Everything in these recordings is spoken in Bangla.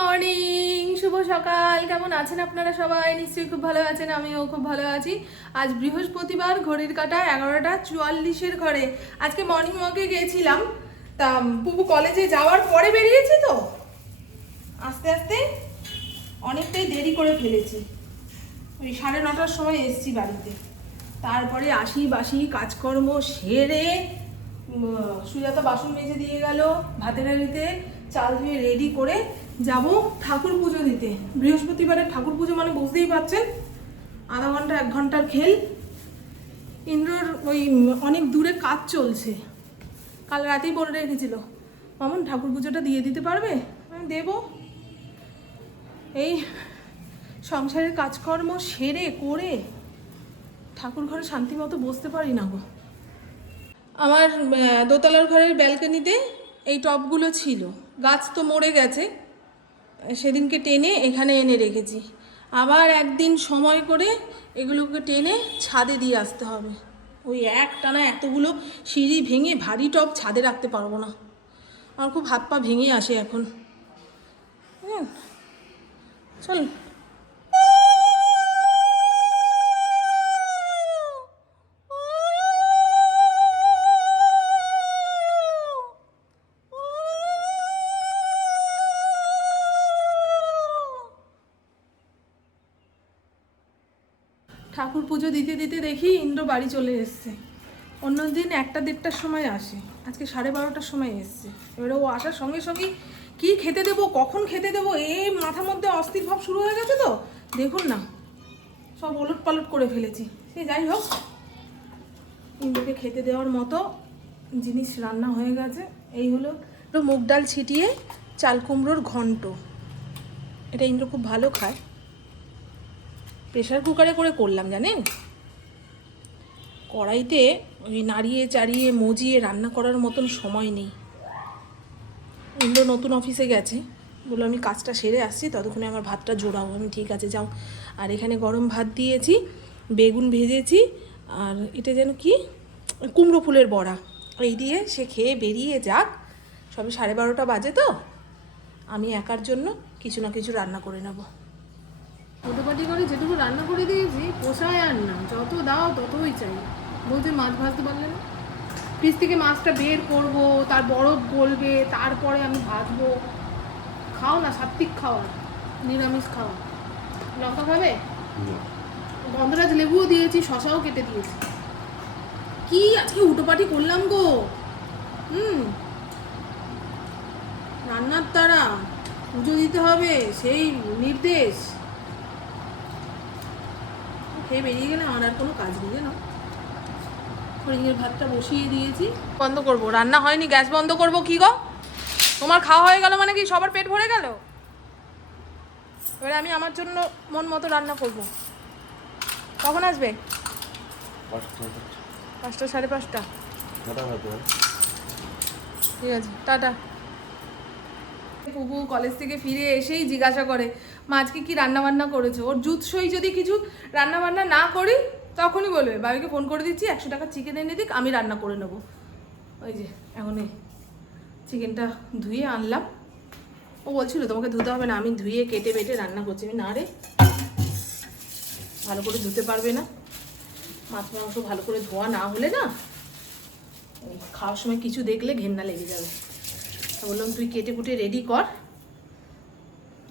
মর্নিং, শুভ সকাল। কেমন আছেন আপনারা সবাই? নিশ্চয়ই খুব ভালো আছেন, আমিও খুব ভালো আছি। আজ বৃহস্পতিবার, ঘড়ির কাঁটা 11:44 ঘরে। আজকে মর্নিং ওয়াকে গিয়েছিলাম। তা পুপু কলেজে যাওয়ার পরে বেরিয়েছি তো আস্তে আস্তে অনেকটাই দেরি করে ফেলেছি। ওই 9:30টার সময় এসছি বাড়িতে। তারপরে আসি বাসি কাজকর্ম সেরে সুজাতা বাসন মেজে দিয়ে গেল, ভাতের হাঁড়িতে চাল ধুয়ে রেডি করে যাব ঠাকুর পুজো দিতে। বৃহস্পতিবারের ঠাকুর পুজো মানে বুঝতেই পারছেন, আধা ঘন্টা 1 ঘন্টার খেল। ইন্দ্রর ওই অনেক দূরে কাজ চলছে, কাল রাতেই বলে রেখেছিল, মামুন ঠাকুর পুজোটা দিয়ে দিতে পারবে? আমি দেবো। এই সংসারের কাজকর্ম সেরে করে ঠাকুর ঘরে শান্তি মতো বসতে পারি না গো। আমার দোতলার ঘরের ব্যালকনিতে এই টবগুলো ছিল, গাছ তো মরে গেছে, সেদিনকে টেনে এখানে এনে রেখেছি। আবার একদিন সময় করে এগুলোকে টেনে ছাদে দিয়ে আসতে হবে। ওই একটানা এতগুলো সিঁড়ি ভেঙে ভারী টব ছাদে রাখতে পারবো না, আমার খুব হাত পা ভেঙে আসে এখন। হ্যাঁ চল। ঠাকুর পুজো দিতে দিতে দেখি ইন্দ্র বাড়ি চলে এসছে। অন্যদিন 1টা-1:30টার সময় আসে, আজকে 12:30টার সময় এসছে। এবারে ও আসার সঙ্গে সঙ্গে কি খেতে দেবো, কখন খেতে দেবো, এই মাথার মধ্যে অস্থির ভাব শুরু হয়ে গেছে। তো দেখুন না, সব ওলট পালট করে ফেলেছি। সে যাই হোক, ইন্দ্রকে খেতে দেওয়ার মতো জিনিস রান্না হয়ে গেছে। এই হলো মুগ ডাল ছিটিয়ে চাল কুমড়োর ঘন্ট। এটা ইন্দ্র খুব ভালো খায়। প্রেশার কুকারে করে করলাম জানেন, কড়াইতে ওই নাড়িয়ে চাড়িয়ে মজিয়ে রান্না করার মতন সময় নেই। ইন্দ্র নতুন অফিসে গেছে, বললো আমি কাজটা সেরে আসছি, ততক্ষণে আমার ভাতটা জোড়াও। আমি ঠিক আছে যাও। আর এখানে গরম ভাত দিয়েছি, বেগুন ভেজেছি, আর এটা যেন কি কুমড়ো ফুলের বড়া, এই দিয়ে সে খেয়ে বেরিয়ে যাক। সবে 12:30টা বাজে, তো আমি একার জন্য কিছু না কিছু রান্না করে নেবো। ফটোপাটি করে যেটুকু রান্না করে দিয়েছি পোষায় আর না, যত দাও ততই চাই। বলছে মাছ ভাজতে পারলে না, ফ্রিজ থেকে মাছটা বের করব, তার বরফ গলবে, তারপরে আমি ভাজবো। খাও না, সাত্বিক খাওয়া, নিরামিষ খাওয়া। লঙ্কা খাবে? গন্ধরাজ লেবুও দিয়েছি, শশাও কেটে দিয়েছি। কি আজকে উটোপাটি করলাম গো। রান্নার তারা, পুজো দিতে হবে সেই নির্দেশ। খেয়ে বেরিয়ে গেলে আমার আর কোনো কাজ নেই জানো। ফড়িংয়ের ভাতটা বসিয়ে দিয়েছি, বন্ধ করব। রান্না হয়নি, গ্যাস বন্ধ করব। কি গো, তোমার খাওয়া হয়ে গেল মানে কি সবার পেট ভরে গেল? এবারে আমি আমার জন্য মন মতো রান্না করব। কখন আসবে? 5টা 5:30। ঠিক আছে, টাটা। পুপু কলেজ থেকে ফিরে এসেই জিজ্ঞাসা করে, মা আজকে কি রান্না বান্না করেছো? ওর জুৎসই যদি কিছু রান্না বান্না না করি তখনই বলবে, বাবিকে ফোন করে দিচ্ছি 100 টাকা চিকেন এনে দিক, আমি রান্না করে নেবো। ওই যে এখন এই চিকেনটা ধুয়ে আনলাম। ও বলছিল তোমাকে ধুতে হবে না, আমি ধুয়ে কেটে বেটে রান্না করছি। আমি না রে, ভালো করে ধুতে পারবে না, মাছ মাংস ভালো করে ধোয়া না হলে না খাওয়ার সময় কিছু দেখলে ঘেন্না লেগে যাবে। বললাম তুই কেটে কুটে রেডি কর,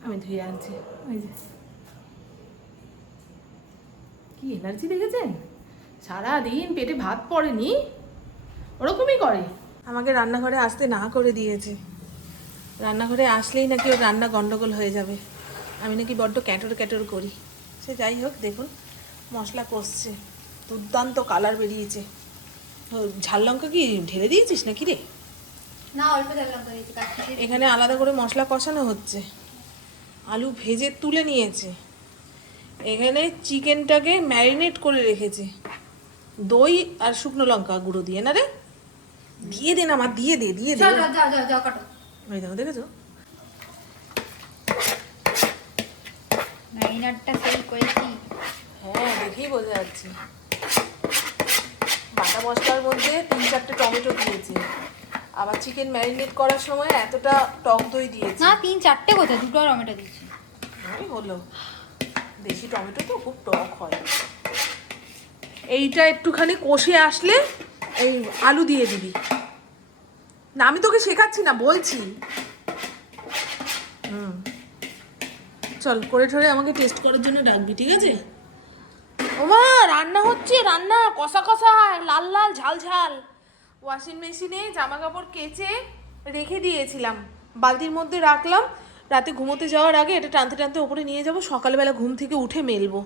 আমি ধুয়ে আনছি। ওই যে কি এনার্জি দেখেছেন, সারাদিন পেটে ভাত পড়েনি, ওরকমই করে। আমাকে রান্নাঘরে আসতে না করে দিয়েছে, রান্নাঘরে আসলেই নাকি ওর রান্না গন্ডগোল হয়ে যাবে, আমি নাকি বড্ড ক্যাটর ক্যাটর করি। সে যাই হোক, দেখুন মশলা কষছে, দুর্দান্ত কালার বেরিয়েছে। ঝাল লঙ্কা কি ঢেলে দিয়েছিস নাকি রে? না, অল্প ঝাল লঙ্কা দিয়েছি। এখানে আলাদা করে মশলা কষানো হচ্ছে, আলু ভেজে তুলে নিয়েছে, এখানে চিকেনটাকে ম্যারিনেট করে রেখেছে দই আর শুকনো লঙ্কা গুঁড়ো দিয়ে। না রে, দিয়ে দে না মা, দিয়ে দে দিয়ে দে। যাও কাটো। ওই দেখো, দেখেছো ম্যারিনেটটা সেই করেছি। হ্যাঁ দেখেই বোঝা যাচ্ছে। বাটা মশলার মধ্যে 3-4টে টমেটো দিয়েছি, আবার চিকেন ম্যারিনেট করার সময় এতটা টক দই দিয়েছি। না 3-4টে কোথায়, 2টো টমেটো দিয়েছি। ওই হলো, দেশি টমেটো তো খুব টক হয়। এইটা একটুখানি কষে আসলে এই আলু দিয়ে দিবি। না আমি তোকে শেখাচ্ছি না, বলছি। চল করে ঠরে আমাকে টেস্ট করার জন্য ডাকবি, ঠিক আছে? ওমা রান্না হচ্ছে, রান্না কষা কষা, লাল লাল ঝাল ঝাল। ওয়াশিং মেশিনে জামা কাপড় কেচে রেখে দিয়েছিলাম, বালতির মধ্যে রাখলাম। রাতে ঘুমোতে যাওয়ার আগে এটা টানতে টানতে ওপরে নিয়ে যাব, সকালবেলা ঘুম থেকে উঠে মেলবো,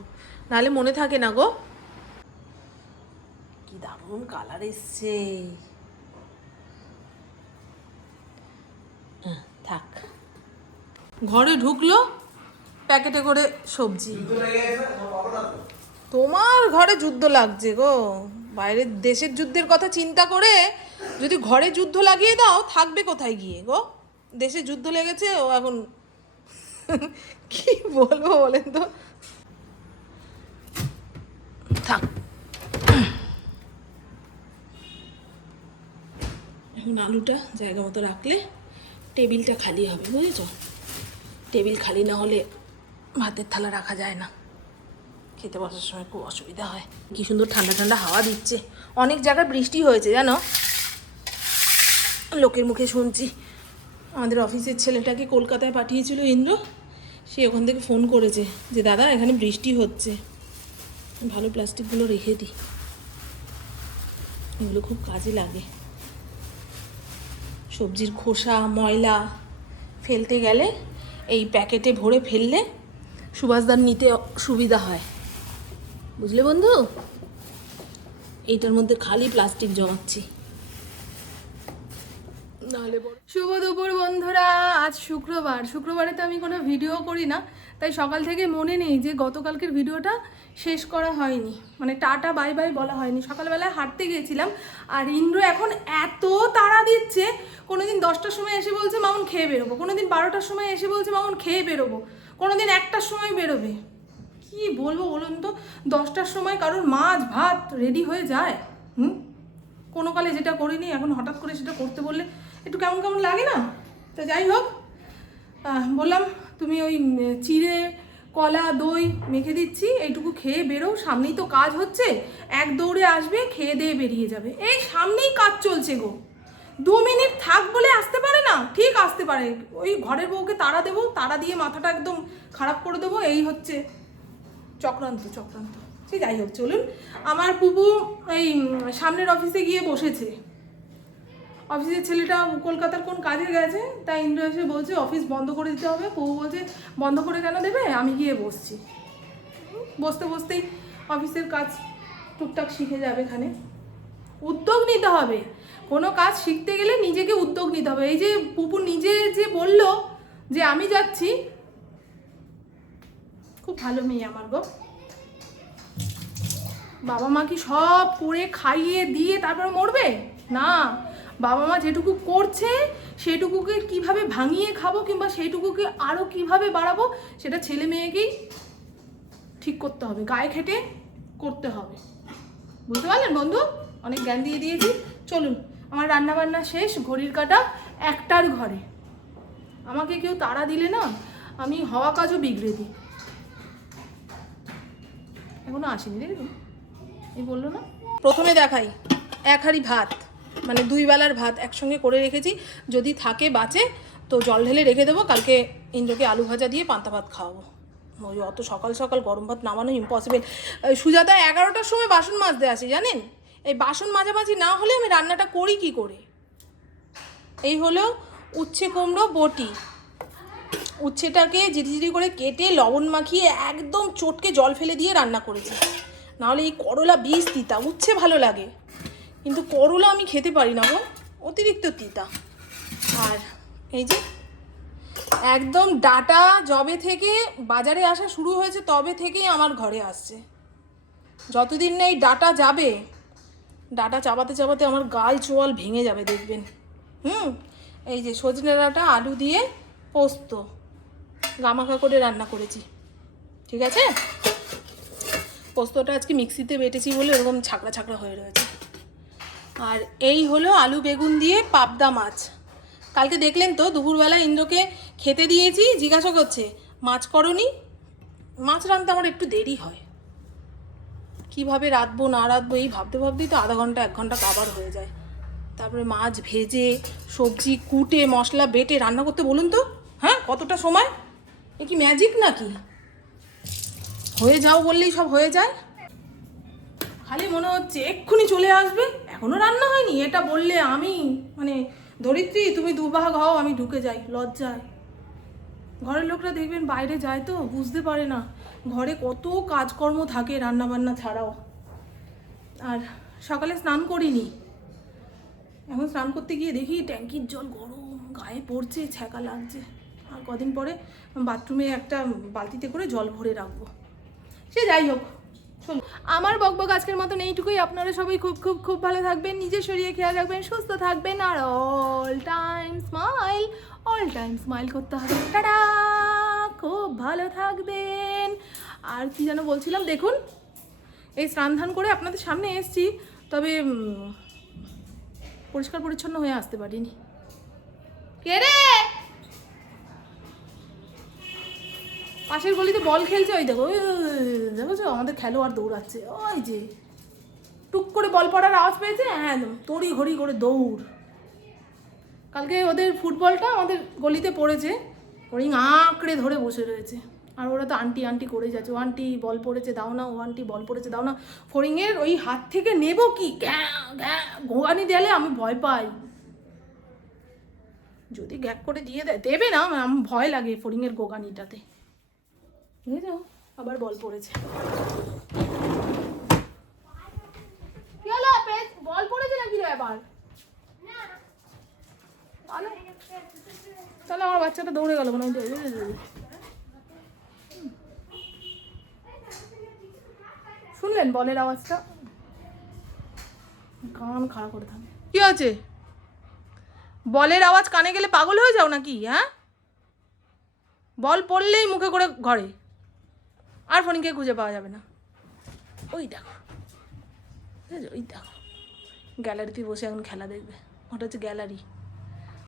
নাহলে মনে থাকে না গো। কি দারুণ কালার এসছে। থাক। ঘরে ঢুকলো প্যাকেটে করে সবজি। তোমার ঘরে যুদ্ধ লাগছে গো, বাইরের দেশের যুদ্ধের কথা চিন্তা করে যদি ঘরে যুদ্ধ লাগিয়ে দাও থাকবে কোথায় গিয়ে গো? দেশে যুদ্ধ লেগেছে, ও এখন কি বলবো বলেন তো। থাক, এখন আলুটা জায়গা মতো রাখলে টেবিলটা খালি হবে, বুঝেছ? টেবিল খালি না হলে ভাতের থালা রাখা যায় না, খেতে বসার সময় খুব অসুবিধা হয়। কি সুন্দর ঠান্ডা ঠান্ডা হাওয়া দিচ্ছে। অনেক জায়গায় বৃষ্টি হয়েছে জানো, লোকের মুখে শুনছি। আমাদের অফিসের ছেলেটাকে কলকাতায় পাঠিয়েছিল ইন্দ্র, সে ওখান থেকে ফোন করেছে যে দাদা এখানে বৃষ্টি হচ্ছে। ভালো প্লাস্টিকগুলো রেখে দিই, এগুলো খুব কাজে লাগে। সবজির খোসা ময়লা ফেলতে গেলে এই প্যাকেটে ভরে ফেললে সুভাষদার নিতে সুবিধা হয়, বুঝলে বন্ধু? এইটার মধ্যে খালি প্লাস্টিক জমাচ্ছি, নাহলে শুভ দুপুর বন্ধুরা। আজ শুক্রবার, শুক্রবারে তো আমি কোনো ভিডিও করি না, তাই সকাল থেকে মনে নেই যে গতকালকের ভিডিওটা শেষ করা হয়নি, মানে টাটা বাই বাই বলা হয়নি। সকালবেলায় হাঁটতে গিয়েছিলাম, আর ইন্দ্র এখন এত তাড়া দিচ্ছে, কোনোদিন 10টার সময় এসে বলছে মামুন খেয়ে বেরোবো, কোনোদিন 12টার সময় এসে বলছে মামুন খেয়ে বেরোবো, কোনোদিন 1টার সময় বেরোবে। কি বলবো বলুন তো, 10টার সময় কারোর মাছ ভাত রেডি হয়ে যায়? কোনো কালে যেটা করিনি, এখন হঠাৎ করে সেটা করতে বললে একটু কেমন কেমন লাগে না? তো যাই হোক, বললাম তুমি ওই চিড়ে কলা দই মেখে দিচ্ছি, এইটুকু খেয়ে বেরো, সামনেই তো কাজ হচ্ছে, এক দৌড়ে আসবে, খেয়ে দিয়ে বেরিয়ে যাবে। এই সামনেই কাজ চলছে গো, 2 মিনিট থাক বলে আসতে পারে না? ঠিক আসতে পারে, ওই ঘরের বউকে তাড়া দেবো, তাড়া দিয়ে মাথাটা একদম খারাপ করে দেবো, এই হচ্ছে চক্রান্ত চক্রান্ত। সে যাই হোক, চলুন। আমার পুপু এই সামনের অফিসে গিয়ে বসেছে, অফিসের ছেলেটা কলকাতার কোন কাজে গেছে, তাই ইন্দ্র এসে বলছে অফিস বন্ধ করে দিতে হবে। পুপু বলছে বন্ধ করে কেন দেবে, আমি গিয়ে বসছি। বসতে বসতেই অফিসের কাজ টুকটাক শিখে যাবে। এখানে উদ্যোগ নিতে হবে, কোনো কাজ শিখতে গেলে নিজেকে উদ্যোগ নিতে হবে। এই যে পুপু নিজে যে বলল যে আমি যাচ্ছি, খুব ভালো মেয়ে আমার গো। বাবা মা কি সব করে খাইয়ে দিয়ে তারপর মরবে? না, বাবা মা যেটুকু করছে সেটুকুকে কিভাবে ভাঙিয়ে খাবো, কিংবা সেইটুকুকে আরও কিভাবে বাড়াবো, সেটা ছেলে মেয়েকেই ঠিক করতে হবে, গায়ে খেটে করতে হবে। বুঝতে পারলেন বন্ধু? অনেক জ্ঞান দিয়ে দিয়েছি। চলুন, আমার রান্না বান্না শেষ, ঘড়ির কাঁটা 1টার ঘরে। আমাকে কেউ তাড়া দিলে না, আমি হওয়া কাজও বিগড়ে দিই। এখনো আসেনি, দেখুন এই বললো না। প্রথমে দেখাই, 1 হাঁড়ি ভাত, মানে 2 বেলার ভাত একসঙ্গে করে রেখেছি। যদি থাকে বাঁচে তো জল ঢেলে রেখে দেবো, কালকে ইন্দ্রকে আলু ভাজা দিয়ে পান্তা ভাত খাওয়াবো। ওই অত সকাল সকাল গরম ভাত নামানো ইম্পসিবল। সুজাতা 11টার সময় বাসন মাজতে আসে, জানেন? এই বাসন মাঝামাঝি না হলে আমি রান্নাটা করি কি করে? এই হলো উচ্ছে কুমড়ো বটি, উচ্ছেটাকে ঝিরিঝিরি করে কেটে লবণ মাখিয়ে একদম চটকে জল ফেলে দিয়ে রান্না করেছি। নাহলে এই করলা বীজ তিতা, উচ্ছে ভালো লাগে কিন্তু করলা আমি খেতে পারি না গো, অতিরিক্ত তিতা। আর এই যে একদম ডাটা যবে থেকে বাজারে আসা শুরু হয়েছে তবে থেকেই আমার ঘরে আসছে। যতদিন না এই ডাটা যাবে, ডাটা চাবাতে চাবাতে আমার গাল চোয়াল ভেঙে যাবে দেখবেন। এই যে সজনে ডাঁটা আলু দিয়ে পোস্ত গামাখা করে রান্না করেছি, ঠিক আছে? পোস্তটা আজকে মিক্সিতে বেটেছি বলে এরকম ছাকড়া ছাকড়া হয়ে রয়েছে। আর এই হলো আলু বেগুন দিয়ে পাবদা মাছ। কালকে দেখলেন তো দুপুরবেলা ইন্দ্রকে খেতে দিয়েছি, জিজ্ঞাসা করছে মাছ করনি। মাছ রাঁধতে আমার একটু দেরি হয়, কিভাবে রাঁধবো না রাঁধবো এই ভাবতে ভাবতেই তো আধা ঘন্টা 1 ঘন্টা কাবার হয়ে যায়। তারপরে মাছ ভেজে সবজি কুটে মশলা বেটে রান্না করতে বলুন তো, হ্যাঁ কতটা সময়? এ কি ম্যাজিক নাকি? হয়ে যাও বললেই সব হয়ে যায়। খালি মনে হচ্ছে এক্ষুনি চলে আসবে, এখনো রান্না হয়নি। এটা বললে আমি মানে ধরিত্রী তুমি দুভাগ হও, আমি ঢুকে যাই লজ্জায়। ঘরের লোকরা দেখবেন বাইরে যায় তো বুঝতে পারে না ঘরে কত কাজকর্ম থাকে রান্না বান্না ছাড়াও। আর সকালে স্নান করিনি, এখন স্নান করতে গিয়ে দেখি ট্যাঙ্কির জল গরম গায়ে পড়ছে, ছ্যাঁকা লাগছে। আর কদিন পরে বাথরুমে একটা বালতিতে করে জল ভরে রাখবো। সে যাই হোক, আমার বকবক আজকের মতন এইটুকুই। আপনারা সবাই খুব খুব খুব ভালো থাকবেন, নিজের শরীরে খেয়াল রাখবেন, সুস্থ থাকবেন, আর অল টাইম স্মাইল করতে হবে। টাটা, খুব ভালো থাকবেন। আর কি যেন বলছিলাম, দেখুন এই স্নান ধান করে আপনাদের সামনে এসেছি, তবে পরিষ্কার পরিচ্ছন্ন হয়ে আসতে পারিনি। কে রে? পাশের গলিতে বল খেলছে, ওই দেখো দেখো আমাদের খেলোয়াড় দৌড়াচ্ছে, ওই যে টুক করে বল পড়ার আওয়াজ পেয়েছে, হ্যাঁ তড়ি ঘড়ি করে দৌড়। কালকে ওদের ফুটবলটা আমাদের গলিতে পড়েছে, ওই আঁকড়ে ধরে বসে রয়েছে। আর ওরা তো আন্টি আন্টি করে যাচ্ছে, ও আন্টি বল পড়েছে দাও না, ও আন্টি বল পড়েছে দাও না। ফড়িংয়ের ওই হাত থেকে নেব কি, ঘোগানি দিলে আমি ভয় পাই। যদি গ্যাপ করে দিয়ে দেবে না, আমার ভয় লাগে ফড়িংয়ের গোগানিটাতে। বুঝেছ, আবার বল পড়েছে। কি হলো, বল পড়েছে নাকি রে আবার? তাহলে আমার বাচ্চাটা দৌড়ে গেল মনে হয়। শুনলেন বলের আওয়াজটা? কান খাড়া করে থাকে। কি আছে? বলের আওয়াজ কানে গেলে পাগল হয়ে যাও নাকি? হ্যাঁ, বল পড়লেই মুখে করে ঘরে, আর ফোনকে খুঁজে পাওয়া যাবে না। ওই দেখো, ওই দেখো গ্যালারিতে বসে এখন খেলা দেখবে, ওটা হচ্ছে গ্যালারি।